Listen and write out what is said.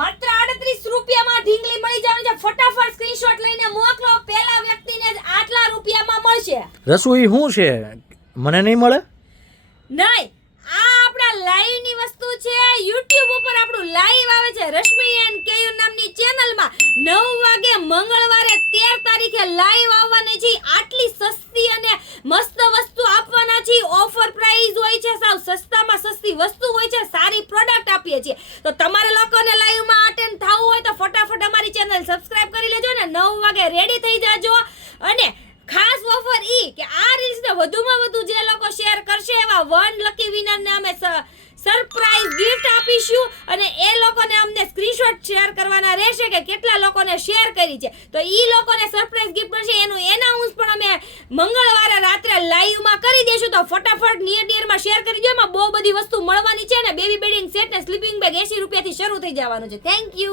માત્ર 38 રૂપિયામાં ઢીંગલી મળી જવાની છે. ફટાફટ સ્ક્રીનશોટ લઈને મોકલો. પહેલા વ્યક્તિને જ આટલા રૂપિયામાં મળશે. રસોઈ શું છે, મને નહીં મળે? નહીં, આ આપણા લાઈવ ની વસ્તુ છે. YouTube ઉપર આપણું લાઈવ આવે છે રશ્મિ એન્ડ કેયુ નામની ચેનલમાં 9 વાગે મંગળવારે 13 તારીખે લાઈવ આવવાની છે. આટલી સસ્તી અને મસ્ત વસ્તુ આપવાના છે. ઓફર પ્રાઇસ હોય છે, સાવ સસ્તામાં સસ્તી વસ્તુ હોય છે, સારી પ્રોડક્ટ આપીએ છીએ. તો તમારે લોકોને લાઈવમાં અટેન્ડ થવું હોય તો ફટાફટ અમારી ચેનલ સબસ્ક્રાઇબ કરી લેજો ને 9 વાગે રેડી થઈ જાજો. અને ખાસ ઓફર ઈ કે આ રીલ્સ ને વધુમાં વધુ જે લોકો શેર કરશે એવા 1 લકી વિનર ને અમે સરપ્રાઈઝ ગિફ્ટ આપીશું. અને એ લોકોને અમને સ્ક્રીનશોટ શેર કરવાના રહેશે કે કેટલા લોકોને શેર કરી છે. તો ઈ લોકોને સરપ્રાઈઝ ગિફ્ટ મળશે. એનું એનાઉન્સ પણ અમે મંગળવારે રાત્રે લાઈવમાં કરી દઈશું. તો ફટાફટ નિયરમાં શેર કરી દો. એમાં બહુ બધી વસ્તુ મળવાની છે ને. બેબી બેડિંગ સેટ ને સ્લીપિંગ બેગ 80 રૂપિયાથી શરૂ થઈ જવાનું છે. Thank you.